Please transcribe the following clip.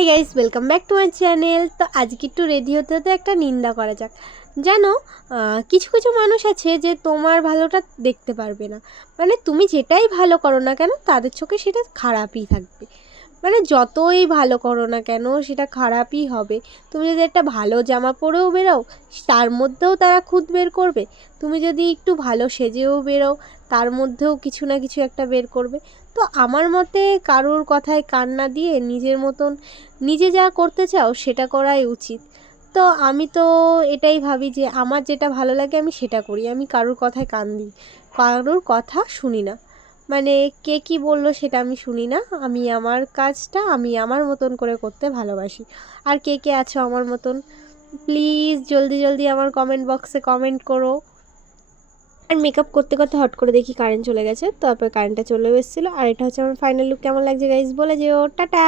Hi guys, welcome back to my channel. তো আজকে একটু রেডি হতে হতে একটা নিন্দা করা যাক। জানো, কিছু কিছু মানুষ আছে যে তোমার ভালোটা দেখতে পারবে না। মানে তুমি যেটাই ভালো করো না কেন তাদের চোখে সেটা খারাপই থাকবে। মানে যতই ভালো করো না কেন সেটা খারাপই হবে। তুমি যদি একটা ভালো জামা পরেও বেরোও তার মধ্যেও তারা খুঁত বের করবে। তুমি যদি একটু ভালো সেজেও বেরোও তার মধ্যেও কিছু না কিছু একটা বের করবে। তো আমার মতে কারোর কথায় কান না দিয়ে নিজের মতন নিজে যা করতে চাও সেটা করাই উচিত। তো আমি তো এটাই ভাবি যে আমার যেটা ভালো লাগে আমি সেটা করি। আমি কারোর কথায় কান দিই, কারোর কথা শুনি না। মানে কে কী বললো সেটা আমি শুনি না। আমি আমার কাজটা আমি আমার মতন করে করতে ভালোবাসি। আর কে কে আছো আমার মতন, প্লিজ জলদি জলদি আমার কমেন্ট বক্সে কমেন্ট করো। আর মেকআপ করতে করতে হট করে দেখি কারেন্ট চলে গেছে, তারপর কারেন্টটা চলেও এসেছিলো। আর এটা হচ্ছে আমার ফাইনাল লুক। কেমন লাগছে গাইজ বলে যেও। টাটা।